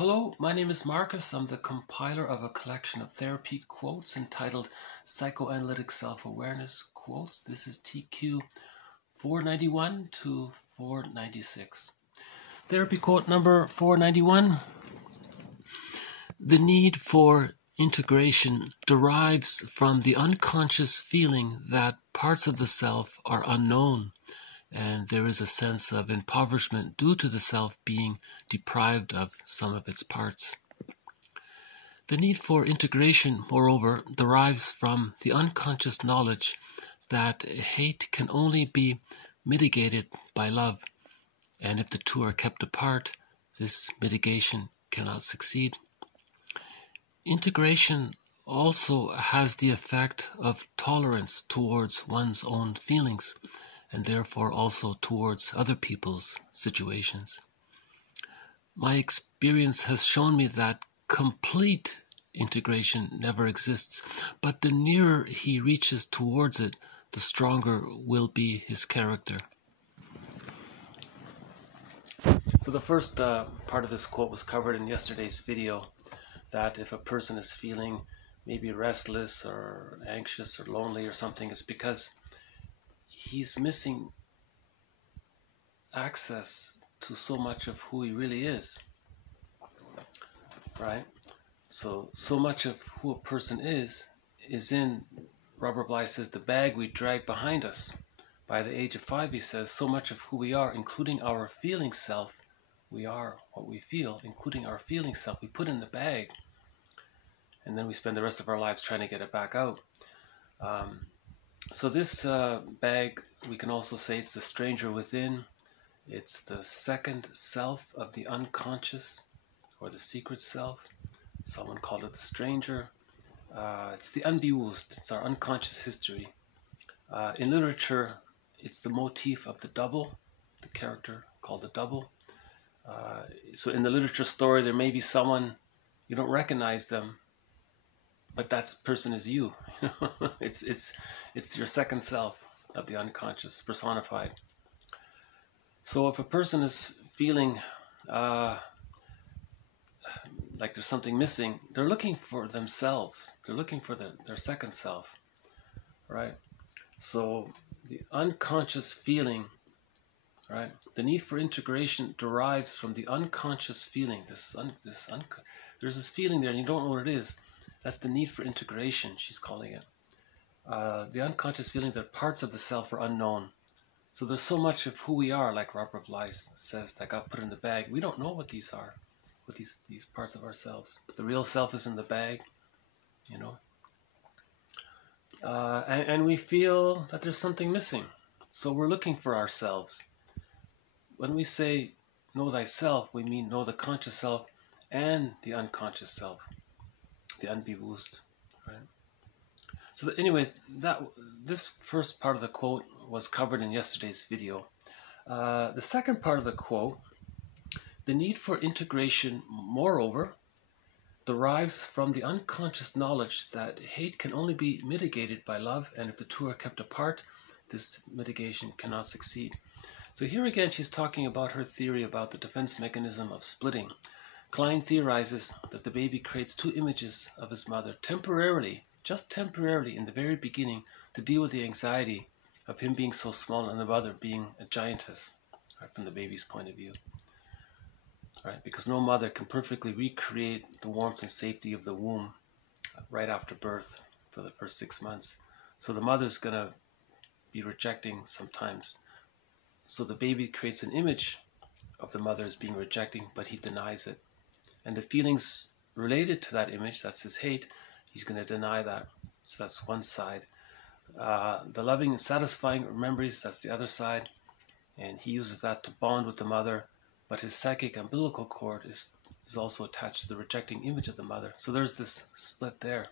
Hello, my name is Marcus. I'm the compiler of a collection of therapy quotes entitled Psychoanalytic Self-Awareness Quotes. This is TQ 491 to 496. Therapy quote number 491. The need for integration derives from the unconscious feeling that parts of the self are unknown, and there is a sense of impoverishment due to the self being deprived of some of its parts. The need for integration, moreover, derives from the unconscious knowledge that hate can only be mitigated by love, and if the two are kept apart, this mitigation cannot succeed. Integration also has the effect of tolerance towards one's own feelings, and therefore also towards other people's situations. My experience has shown me that complete integration never exists, but the nearer he reaches towards it, the stronger will be his character. So the first part of this quote was covered in yesterday's video, that if a person is feeling maybe restless or anxious or lonely or something, it's because he's missing access to so much of who he really is, right? So much of who a person is in, Robert Bly says, the bag we drag behind us. By the age of 5, he says, so much of who we are, including our feeling self, we are what we feel, including our feeling self, we put in the bag. And then we spend the rest of our lives trying to get it back out. So this bag, we can also say it's the stranger within. It's the second self of the unconscious, or the secret self. Someone called it the stranger. It's the unbewusst. It's our unconscious history. In literature, it's the motif of the double, the character called the double. So in the literature story, there may be someone, you don't recognize them, but that person is you. It's your second self of the unconscious personified. So if a person is feeling like there's something missing, they're looking for themselves. They're looking for their second self, right? So the unconscious feeling, right? The need for integration derives from the unconscious feeling. There's this feeling there, and you don't know what it is. That's the need for integration, she's calling it. The unconscious feeling that parts of the self are unknown. So there's so much of who we are, like Robert Bly says, that got put in the bag. We don't know what these are, what these parts of ourselves. The real self is in the bag, you know. And we feel that there's something missing. So we're looking for ourselves. When we say know thyself, we mean know the conscious self and the unconscious self, the unbewusst, right? So anyways, this first part of the quote was covered in yesterday's video. The second part of the quote, the need for integration, moreover, derives from the unconscious knowledge that hate can only be mitigated by love, and if the two are kept apart, this mitigation cannot succeed. So here again, she's talking about her theory about the defense mechanism of splitting. Klein theorizes that the baby creates two images of his mother temporarily, just temporarily in the very beginning, to deal with the anxiety of him being so small and the mother being a giantess, right, from the baby's point of view. Right, because no mother can perfectly recreate the warmth and safety of the womb right after birth for the first 6 months. So the mother's going to be rejecting sometimes. So the baby creates an image of the mother as being rejecting, but he denies it. And the feelings related to that image, that's his hate, he's going to deny that. So that's one side. The loving and satisfying memories, that's the other side. And he uses that to bond with the mother. But his psychic umbilical cord is also attached to the rejecting image of the mother. So there's this split there.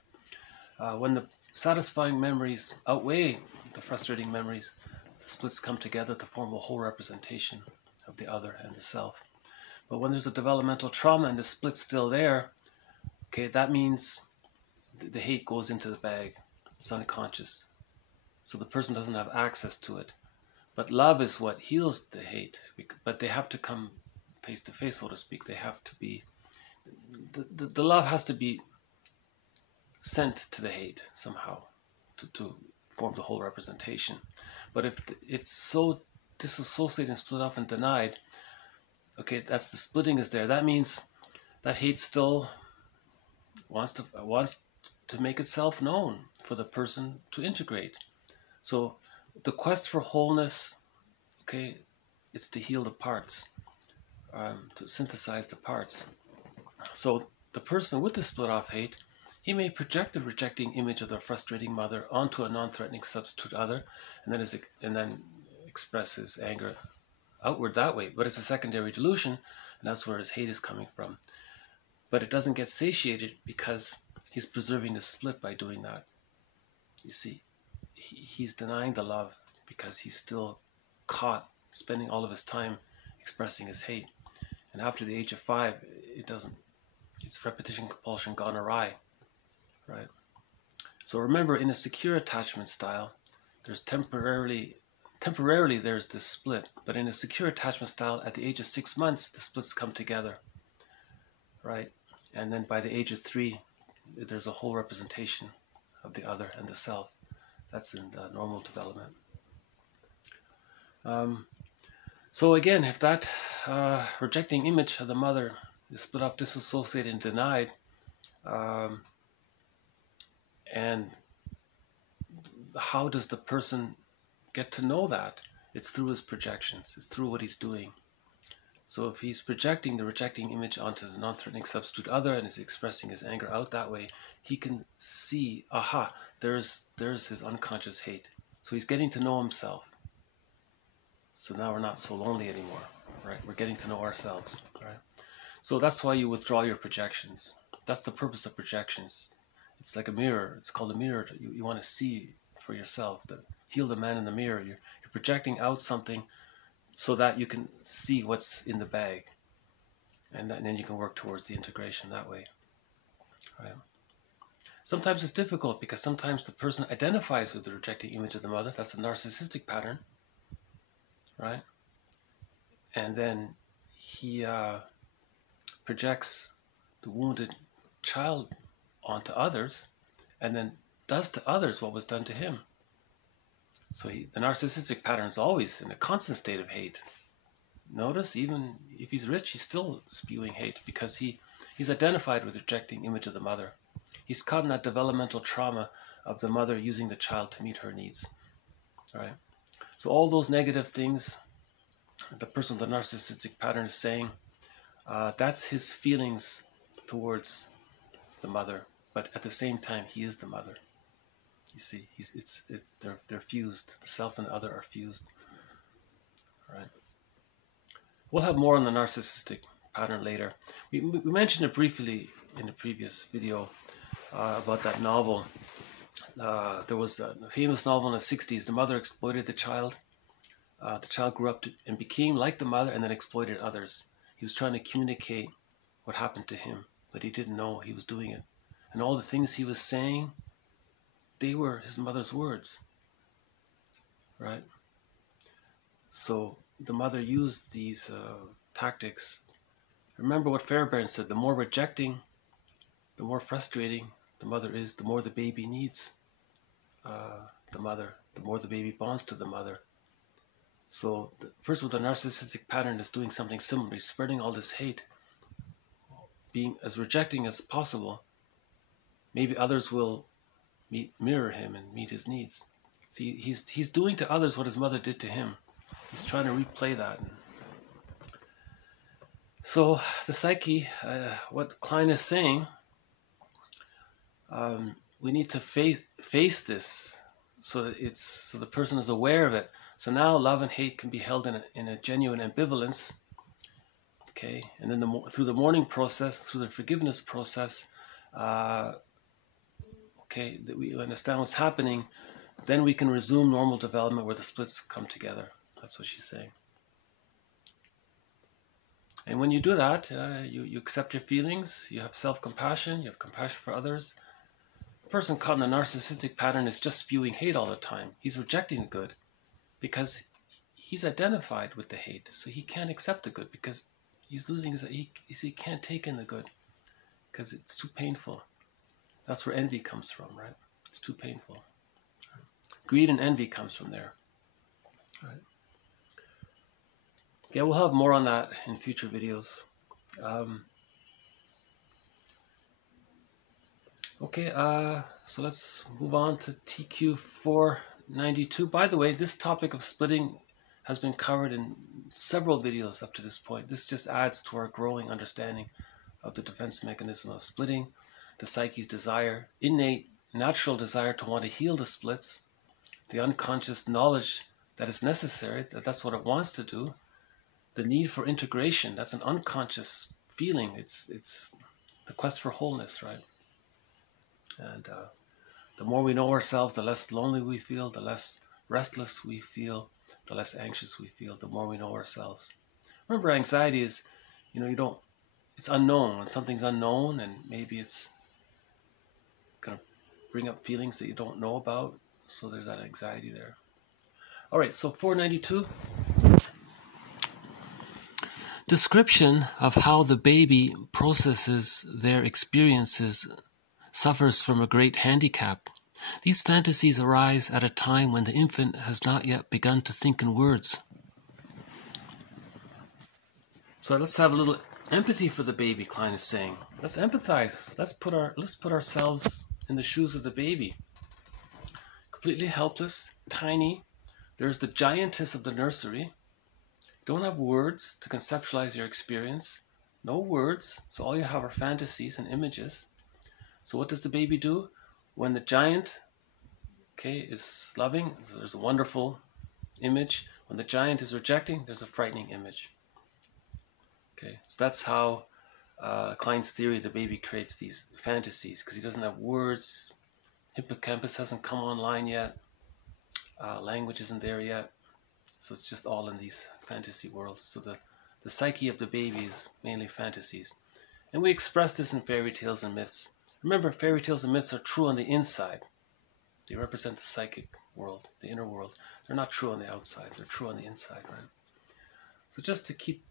When the satisfying memories outweigh the frustrating memories, the splits come together to form a whole representation of the other and the self. But when there's a developmental trauma and the split's still there, okay, that means the hate goes into the bag. It's unconscious. So the person doesn't have access to it. But love is what heals the hate. But they have to come face to face, so to speak. They have to be the love has to be sent to the hate somehow to form the whole representation. But if it's so disassociated and split off and denied, okay, that's the splitting is there. That means that hate still wants to make itself known for the person to integrate. So the quest for wholeness, okay, it's to heal the parts, to synthesize the parts. So the person with the split off hate, he may project the rejecting image of the frustrating mother onto a non-threatening substitute other, and then express his anger outward that way. But it's a secondary delusion, and that's where his hate is coming from. But it doesn't get satiated because he's preserving the split by doing that. You see, he's denying the love because he's still caught spending all of his time expressing his hate. And after the age of 5, it's repetition compulsion gone awry, right? So remember, in a secure attachment style, there's temporarily there's this split, but in a secure attachment style, at the age of 6 months, the splits come together, right? And then by the age of 3, there's a whole representation of the other and the self. That's in the normal development. So again, if that rejecting image of the mother is split off, disassociated, and denied, and how does the person get to know that? It's through his projections. It's through what he's doing. So if he's projecting the rejecting image onto the non-threatening substitute other and is expressing his anger out that way, he can see, aha, there's his unconscious hate. So he's getting to know himself. So now we're not so lonely anymore, right? We're getting to know ourselves, right? So that's why you withdraw your projections. That's the purpose of projections. It's like a mirror. It's called a mirror. You want to see for yourself. Heal the man in the mirror. You're projecting out something so that you can see what's in the bag. And then you can work towards the integration that way, right? Sometimes it's difficult because sometimes the person identifies with the rejecting image of the mother. That's a narcissistic pattern, right? And then he projects the wounded child onto others and then does to others what was done to him. So the narcissistic pattern is always in a constant state of hate. Notice, even if he's rich, he's still spewing hate because he's identified with the rejecting image of the mother. He's caught in that developmental trauma of the mother using the child to meet her needs. All right. So all those negative things the person with the narcissistic pattern is saying, that's his feelings towards the mother, but at the same time, he is the mother. You see, they're fused. The self and the other are fused. All right. We'll have more on the narcissistic pattern later. We mentioned it briefly in the previous video about that novel. There was a famous novel in the 60s. The mother exploited the child. The child grew up and became like the mother and then exploited others. He was trying to communicate what happened to him, but he didn't know he was doing it. And all the things he was saying, they were his mother's words, right? So the mother used these tactics. Remember what Fairbairn said, the more rejecting, the more frustrating the mother is, the more the baby needs the mother, the more the baby bonds to the mother. So the person with a narcissistic pattern is doing something similar. He's spreading all this hate, being as rejecting as possible. Maybe others will mirror him and meet his needs. See, he's doing to others what his mother did to him. He's trying to replay that. So the psyche, what Klein is saying, we need to face this so that the person is aware of it. So now love and hate can be held in a genuine ambivalence. Okay, and then through the mourning process, through the forgiveness process, okay, that we understand what's happening, then we can resume normal development where the splits come together. That's what she's saying. And when you do that, you accept your feelings, you have self-compassion, you have compassion for others. A person caught in the narcissistic pattern is just spewing hate all the time. He's rejecting the good because he's identified with the hate. So he can't accept the good because he's losing he can't take in the good. because it's too painful. That's where envy comes from, right? It's too painful. Greed and envy comes from there, right? Yeah, we'll have more on that in future videos. Okay, so let's move on to TQ 492. By the way, this topic of splitting has been covered in several videos up to this point. This just adds to our growing understanding of the defense mechanism of splitting, the psyche's desire, innate, natural desire to want to heal the splits, the unconscious knowledge that is necessary, that that's what it wants to do, the need for integration, that's an unconscious feeling. It's the quest for wholeness, right? And the more we know ourselves, the less lonely we feel, the less restless we feel, the less anxious we feel, the more we know ourselves. Remember, anxiety is, it's unknown. When something's unknown, and maybe it's going to bring up feelings that you don't know about, so there's that anxiety there. All right, so 492. Description of how the baby processes their experiences suffers from a great handicap. These fantasies arise at a time when the infant has not yet begun to think in words. So let's have a little empathy for the baby, Klein is saying. Let's empathize. Let's put ourselves in the shoes of the baby. Completely helpless, tiny. There's the giantess of the nursery. Don't have words to conceptualize your experience. No words, so all you have are fantasies and images. So what does the baby do? When the giant, is loving, so there's a wonderful image. When the giant is rejecting, there's a frightening image. Okay, so that's how Klein's theory, the baby creates these fantasies, because he doesn't have words. Hippocampus hasn't come online yet. Language isn't there yet. So it's just all in these fantasy worlds. So the psyche of the baby is mainly fantasies. And we express this in fairy tales and myths. Remember, fairy tales and myths are true on the inside. They represent the psychic world, the inner world. They're not true on the outside. They're true on the inside, right? So just to keep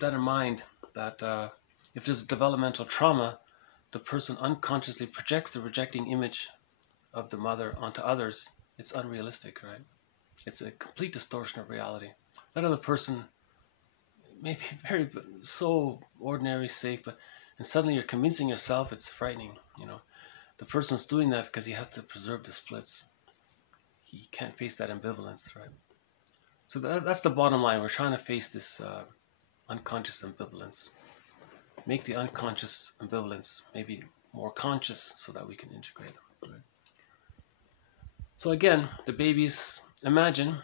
that in mind, that if there's a developmental trauma, the person unconsciously projects the rejecting image of the mother onto others. It's unrealistic, right? It's a complete distortion of reality. That other person may be so ordinary, safe, and suddenly you're convincing yourself it's frightening. The person's doing that because he has to preserve the splits. He can't face that ambivalence, right? So that's the bottom line. We're trying to face this unconscious ambivalence. Make the unconscious ambivalence maybe more conscious so that we can integrate them. Right? So again, the babies, imagine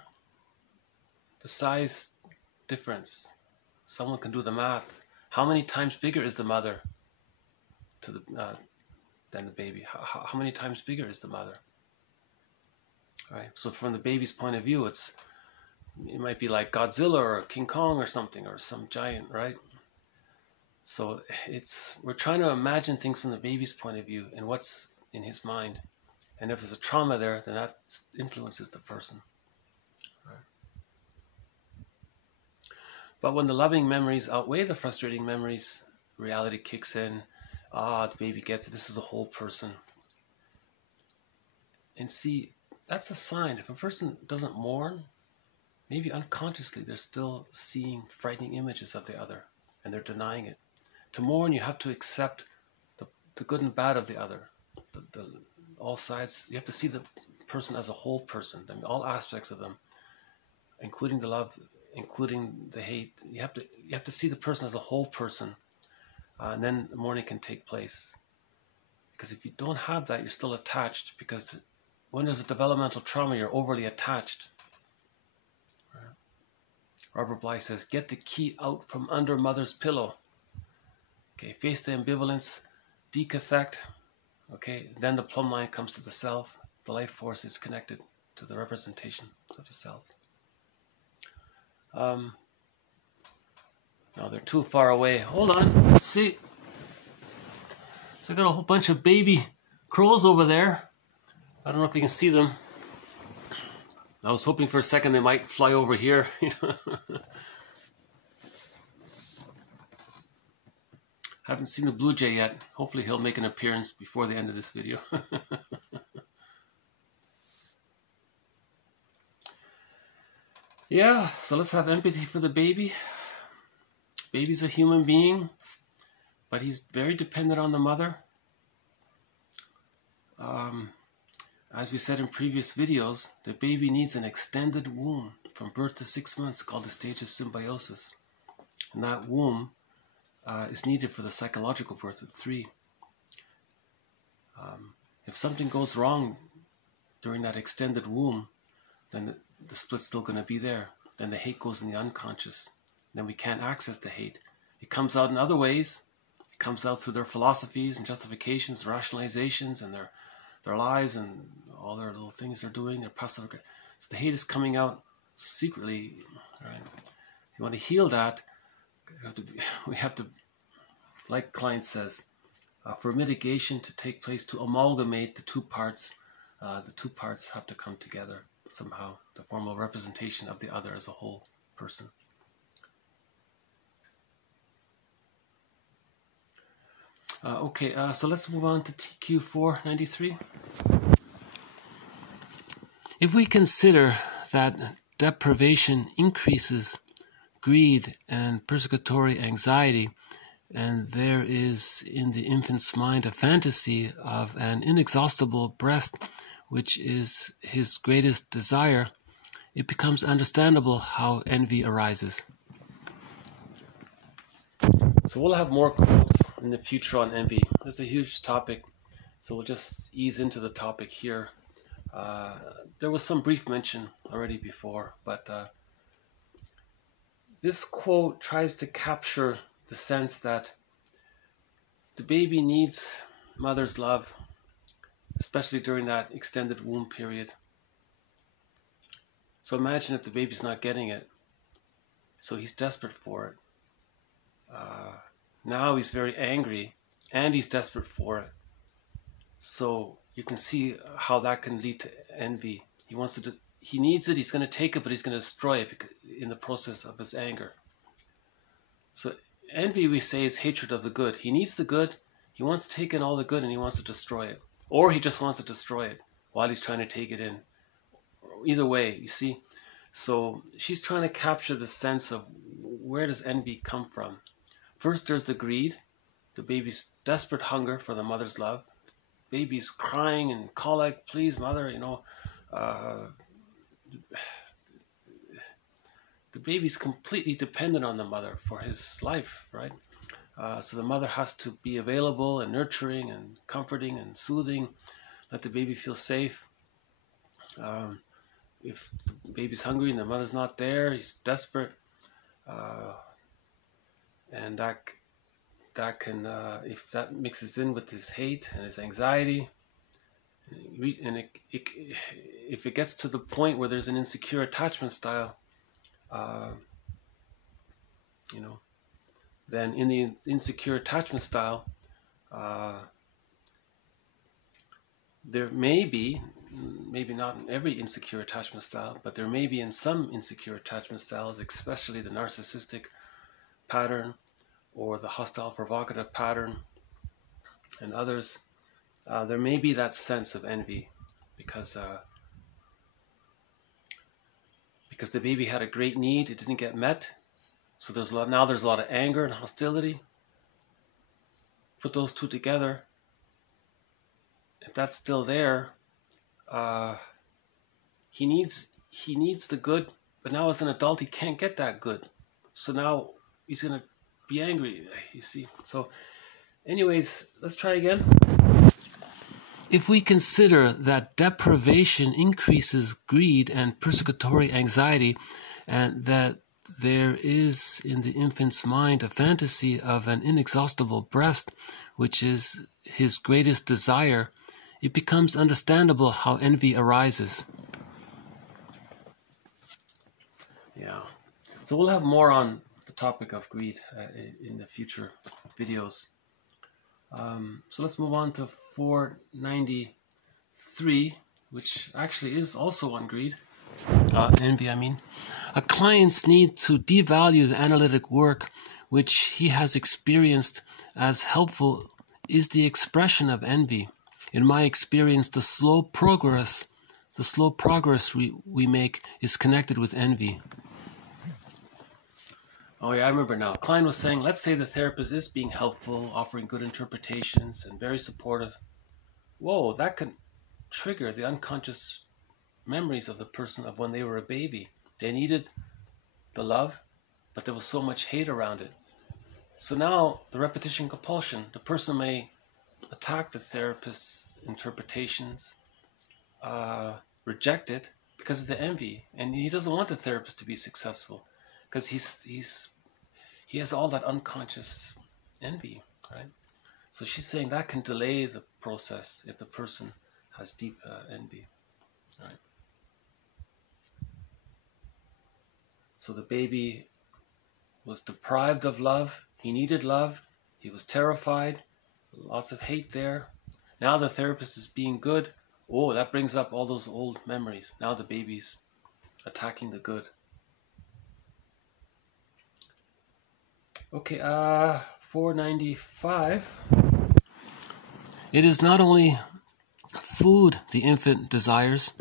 the size difference. Someone can do the math. How many times bigger is the mother than the baby? How many times bigger is the mother? All right. So from the baby's point of view, it might be like Godzilla or King Kong or something, or some giant, right? So we're trying to imagine things from the baby's point of view and what's in his mind. And if there's a trauma there, then that influences the person. Right. But when the loving memories outweigh the frustrating memories, reality kicks in. The baby gets it. This is a whole person. And see, that's a sign. If a person doesn't mourn, maybe unconsciously they're still seeing frightening images of the other, and they're denying it. To mourn, you have to accept the good and bad of the other, all sides. You have to see the person as a whole person, all aspects of them, including the love, including the hate. You have to see the person as a whole person, and then the mourning can take place. Because if you don't have that, you're still attached. Because when there's a developmental trauma, you're overly attached. Right? Robert Bly says, "Get the key out from under mother's pillow." Okay, face the ambivalence, decathect. Okay, then the plumb line comes to the self. The life force is connected to the representation of the self. Now they're too far away. Hold on, let's see. So I got a whole bunch of baby crows over there. I don't know if you can see them. I was hoping for a second they might fly over here. Haven't seen the Blue Jay yet. Hopefully he'll make an appearance before the end of this video. Yeah, so let's have empathy for the baby. Baby's a human being, but he's very dependent on the mother. As we said in previous videos, the baby needs an extended womb from birth to 6 months, called the stage of symbiosis. And that womb is needed for the psychological birth at 3. If something goes wrong during that extended womb, then the split's still going to be there. Then the hate goes in the unconscious. Then we can't access the hate. It comes out in other ways. It comes out through their philosophies and justifications, rationalizations, and their lies and all their little things they're doing, their passive aggression. So the hate is coming out secretly. Right? If you want to heal that, we have to, like Klein says, for mitigation to take place, to amalgamate the two parts have to come together somehow, to form a representation of the other as a whole person. So let's move on to TQ 493. If we consider that deprivation increases greed and persecutory anxiety, and there is in the infant's mind a fantasy of an inexhaustible breast, which is his greatest desire, it becomes understandable how envy arises. So we'll have more quotes in the future on envy. It's a huge topic, so we'll just ease into the topic here. There was some brief mention already before, but this quote tries to capture the sense that the baby needs mother's love, especially during that extended womb period. So imagine if the baby's not getting it. So he's desperate for it. Now he's very angry and he's desperate for it. So you can see how that can lead to envy. He needs it, he's going to take it, but he's going to destroy it in the process of his anger. So envy, we say, is hatred of the good. He needs the good, he wants to take in all the good, and he wants to destroy it. Or he just wants to destroy it while he's trying to take it in. Either way, you see. So she's trying to capture the sense of where does envy come from. First, there's the greed, the baby's desperate hunger for the mother's love. Baby's crying and colic, please mother, the baby's completely dependent on the mother for his life, right? So the mother has to be available and nurturing and comforting and soothing, let the baby feel safe. If the baby's hungry and the mother's not there, he's desperate. And that can, if that mixes in with his hate and his anxiety, and if it gets to the point where there's an insecure attachment style, then in the insecure attachment style, there may be, maybe not in every insecure attachment style, but there may be in some insecure attachment styles, especially the narcissistic pattern or the hostile provocative pattern and others, there may be that sense of envy because the baby had a great need, it didn't get met. So there's a lot of anger and hostility. Put those two together. If that's still there, he needs the good, but now as an adult he can't get that good. So now he's gonna be angry, you see. So anyways, let's try again. If we consider that deprivation increases greed and persecutory anxiety, and that there is in the infant's mind a fantasy of an inexhaustible breast, which is his greatest desire, it becomes understandable how envy arises. Yeah. So we'll have more on the topic of greed in the future videos. So let's move on to 493, which actually is also on greed. Envy, I mean. A client's need to devalue the analytic work which he has experienced as helpful is the expression of envy. In my experience, the slow progress we make is connected with envy. Oh yeah, I remember now. Klein was saying, let's say the therapist is being helpful, offering good interpretations and very supportive. Whoa, that can trigger the unconscious memories of the person of when they were a baby. They needed the love, but there was so much hate around it. So now the repetition compulsion, the person may attack the therapist's interpretations, reject it because of the envy, and he doesn't want the therapist to be successful because he has all that unconscious envy, right? So she's saying that can delay the process if the person has deep envy, right? So the baby was deprived of love. He needed love. He was terrified. Lots of hate there. Now the therapist is being good. Oh, that brings up all those old memories. Now the baby's attacking the good. Okay, 495. It is not only food the infant desires,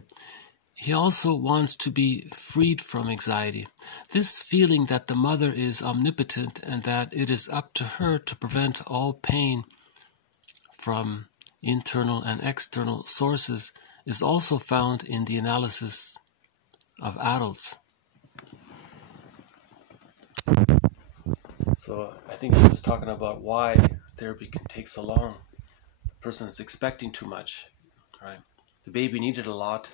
he also wants to be freed from anxiety. This feeling that the mother is omnipotent and that it is up to her to prevent all pain from internal and external sources is also found in the analysis of adults. So I think he was talking about why therapy can take so long. The person is expecting too much, right? The baby needed a lot.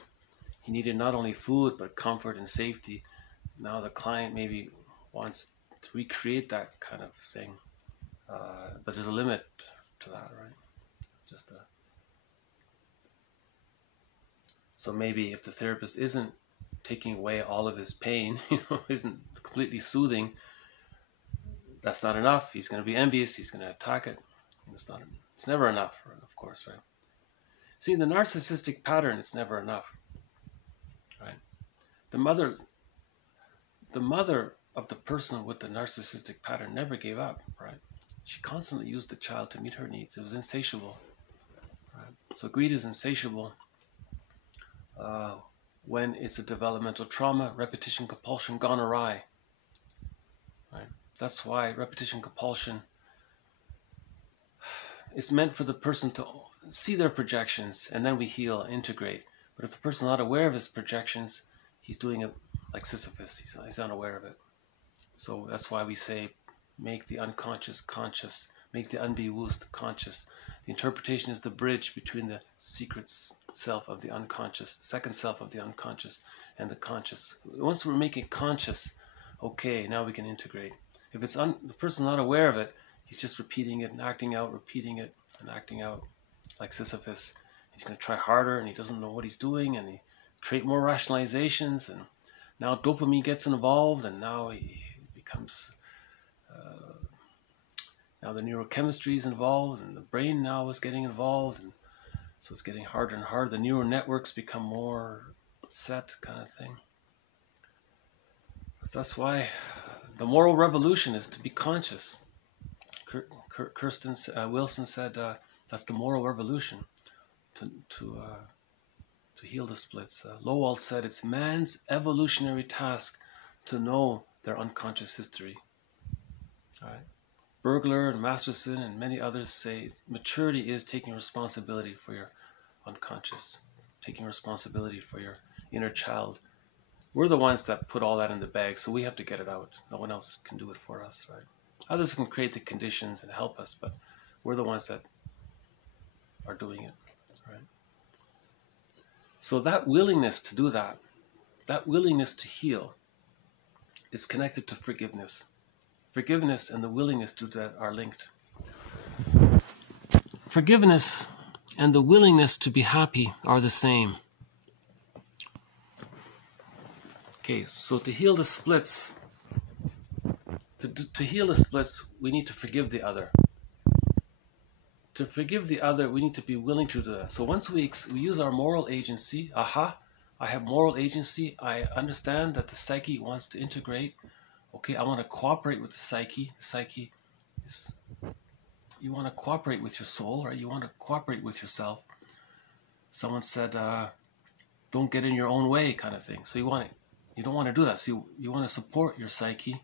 He needed not only food, but comfort and safety. Now the client maybe wants to recreate that kind of thing. But there's a limit to that, right? So maybe if the therapist isn't taking away all of his pain, isn't completely soothing, that's not enough. He's going to be envious. He's going to attack it. It's never enough, of course, right? See, the narcissistic pattern, it's never enough, right? The mother of the person with the narcissistic pattern never gave up, right? She constantly used the child to meet her needs. It was insatiable, right? So greed is insatiable when it's a developmental trauma, repetition compulsion gone awry, right? That's why repetition compulsion is meant for the person to see their projections, and then we heal, integrate. But if the person's not aware of his projections, he's doing it like Sisyphus. He's unaware of it. So that's why we say, make the unconscious conscious, make the unbewusst conscious. The interpretation is the bridge between the secret self of the unconscious, second self of the unconscious, and the conscious. Once we're making conscious, okay, now we can integrate. If it's the person's not aware of it, he's just repeating it and acting out, repeating it and acting out like Sisyphus. He's going to try harder and he doesn't know what he's doing, and he create more rationalizations, and now dopamine gets involved, and now he becomes now the neurochemistry is involved, and the brain now is getting involved, and so it's getting harder and harder. The neural networks become more set, kind of thing. That's why the moral revolution is to be conscious. Wilson said that's the moral revolution, to heal the splits. Lowell said it's man's evolutionary task to know their unconscious history. All right. Bergler and Masterson and many others say maturity is taking responsibility for your unconscious, taking responsibility for your inner child. We're the ones that put all that in the bag, so we have to get it out. No one else can do it for us, right? Others can create the conditions and help us, but we're the ones that are doing it, right? So that willingness to do that, that willingness to heal, is connected to forgiveness. Forgiveness and the willingness to do that are linked. Forgiveness and the willingness to be happy are the same. Okay, so to heal the splits, to heal the splits, we need to forgive the other. To forgive the other, we need to be willing to do that. So once we use our moral agency, I have moral agency, I understand that the psyche wants to integrate. Okay, I want to cooperate with the psyche. The psyche is you want to cooperate with your soul, right? You want to cooperate with yourself. Someone said, don't get in your own way, kind of thing. So you don't want to do that. So you want to support your psyche.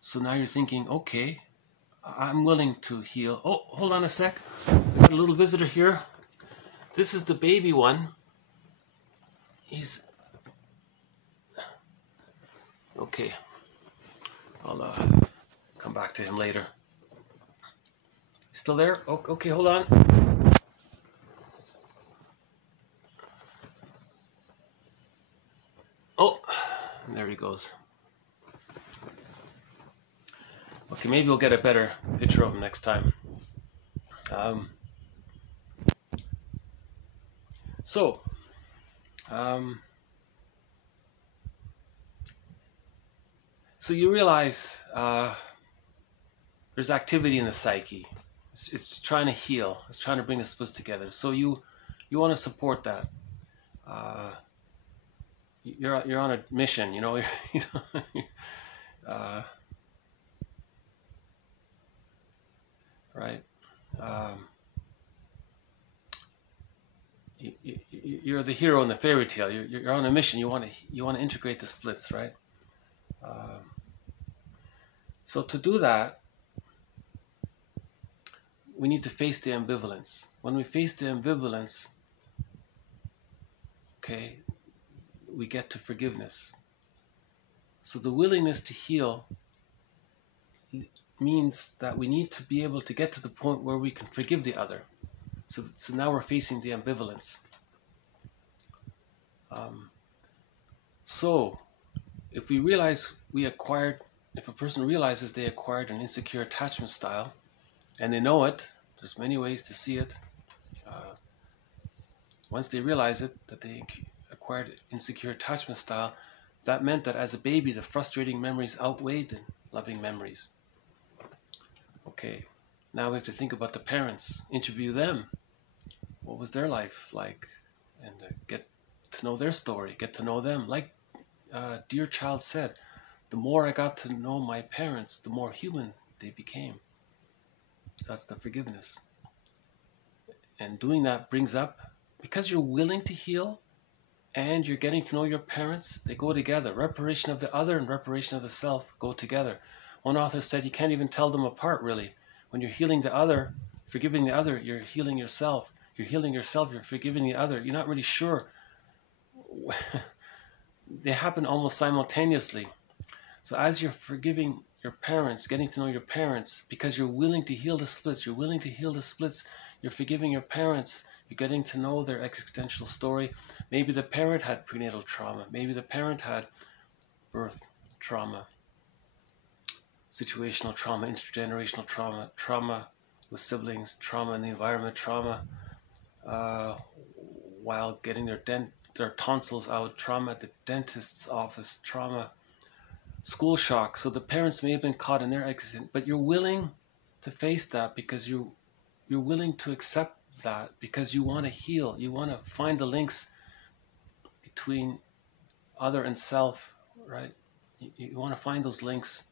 So now you're thinking, okay, I'm willing to heal. Oh, hold on a sec. We got a little visitor here. This is the baby one. He's okay. I'll come back to him later. Still there? Oh, okay, hold on. Oh, there he goes. Okay, maybe we'll get a better picture of him next time. So you realize there's activity in the psyche. It's trying to heal. It's trying to bring the splits together. So you want to support that. You're on a mission. Right. You're the hero in the fairy tale. You're on a mission. You want to integrate the splits, right? So to do that, we need to face the ambivalence. When we face the ambivalence, okay, we get to forgiveness. So the willingness to heal means that we need to be able to get to the point where we can forgive the other. So now we're facing the ambivalence. So if we realize if a person realizes they acquired an insecure attachment style, and they know it, there's many ways to see it. Once they realize it, that they acquired insecure attachment style, that meant that as a baby, the frustrating memories outweighed the loving memories. Okay, now we have to think about the parents, interview them. What was their life like? And get to know their story, get to know them. Like Dear Child said, the more I got to know my parents, the more human they became. So that's the forgiveness. And doing that brings up, because you're willing to heal and you're getting to know your parents, they go together. Reparation of the other and reparation of the self go together. One author said you can't even tell them apart, really. When you're healing the other, forgiving the other, you're healing yourself. You're healing yourself, you're forgiving the other. You're not really sure. They happen almost simultaneously. So as you're forgiving your parents, getting to know your parents, because you're willing to heal the splits, you're forgiving your parents, you're getting to know their existential story. Maybe the parent had prenatal trauma. Maybe the parent had birth trauma, situational trauma, intergenerational trauma, trauma with siblings, trauma in the environment, trauma while getting their tonsils out, trauma at the dentist's office, trauma, school shock. So the parents may have been caught in their accident, but you're willing to face that because you're willing to accept that, because you want to heal. You want to find the links between other and self, right? You want to find those links,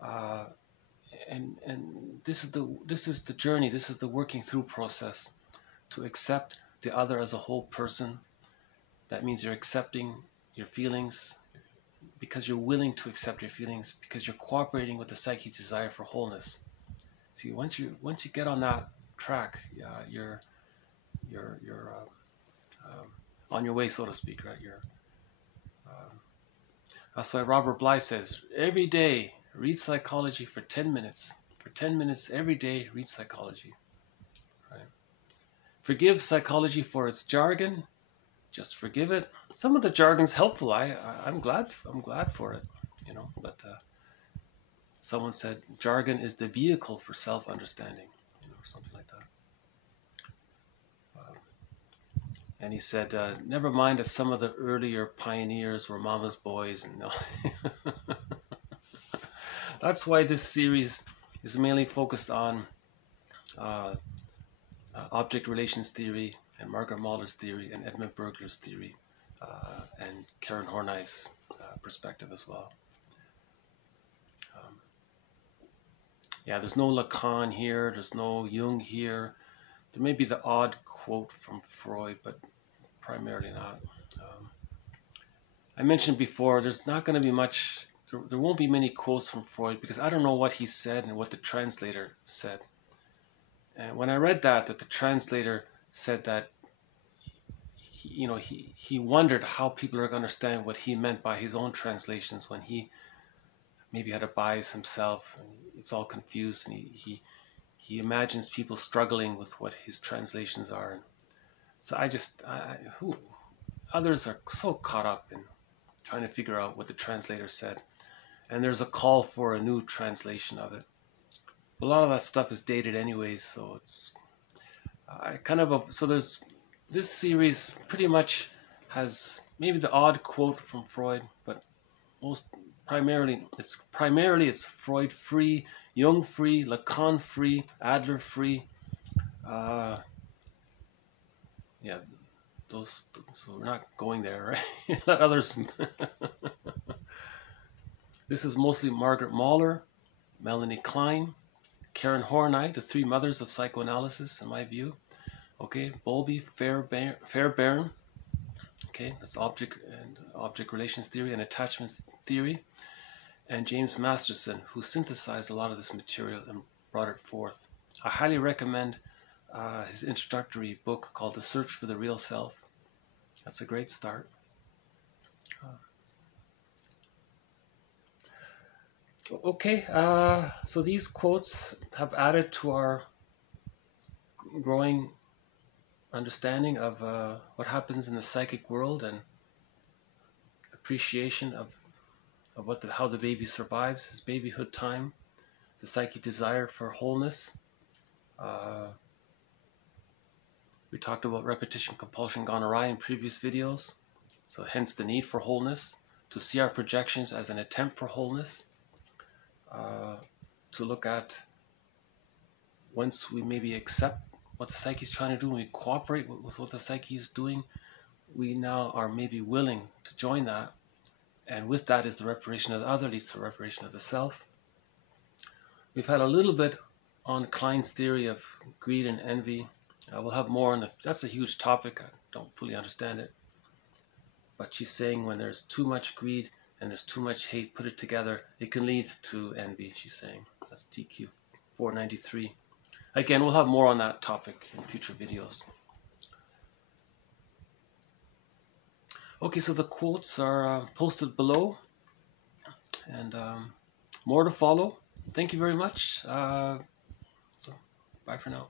and this is the journey. This is the working through process to accept the other as a whole person. That means you're accepting your feelings, because you're willing to accept your feelings, because you're cooperating with the psychic desire for wholeness. See, once you get on that track, you're on your way, so to speak, right? That's why Robert Bly says, every day read psychology for 10 minutes. For 10 minutes every day, read psychology. Right? Forgive psychology for its jargon. Just forgive it. Some of the jargon's helpful. I'm glad for it, But someone said jargon is the vehicle for self-understanding, or something like that. And he said, never mind that some of the earlier pioneers were mama's boys. And no. That's why this series is mainly focused on object relations theory, and Margaret Mahler's theory, and Edmund Berger's theory, and Karen Horney's perspective as well. Yeah, there's no Lacan here, there's no Jung here. There may be the odd quote from Freud, but primarily not. I mentioned before, there's not going to be much, there won't be many quotes from Freud because I don't know what he said and what the translator said. And when I read that the translator said that, he wondered how people are going to understand what he meant by his own translations when he maybe had a bias himself and it's all confused, and he imagines people struggling with what his translations are. So others are so caught up in trying to figure out what the translator said, and there's a call for a new translation of it. A lot of that stuff is dated anyways, so it's so there's this series pretty much has maybe the odd quote from Freud, but primarily it's Freud free, Jung free, Lacan free, Adler free. Yeah, those. So we're not going there, right? Let others. This is mostly Margaret Mahler, Melanie Klein, Karen Horney, the three mothers of psychoanalysis, in my view. Okay, Bowlby, Fairbairn. Okay, that's object relations theory and attachments theory, and James Masterson, who synthesized a lot of this material and brought it forth. I highly recommend his introductory book called The Search for the Real Self. That's a great start. Okay, so these quotes have added to our growing understanding of what happens in the psychic world and appreciation of how the baby survives his babyhood time, the psychic desire for wholeness. We talked about repetition, compulsion gone awry in previous videos, so hence the need for wholeness, to see our projections as an attempt for wholeness, to look at once we maybe accept what the psyche is trying to do and we cooperate with what the psyche is doing, we now are maybe willing to join that, and with that is the reparation of the other, leads to reparation of the self. We've had a little bit on Klein's theory of greed and envy. We'll have more on that's a huge topic. I don't fully understand it, but she's saying when there's too much greed and there's too much hate, put it together, it can lead to envy, she's saying. That's TQ 493. Again, we'll have more on that topic in future videos. Okay, so the quotes are posted below, and more to follow. Thank you very much. So bye for now.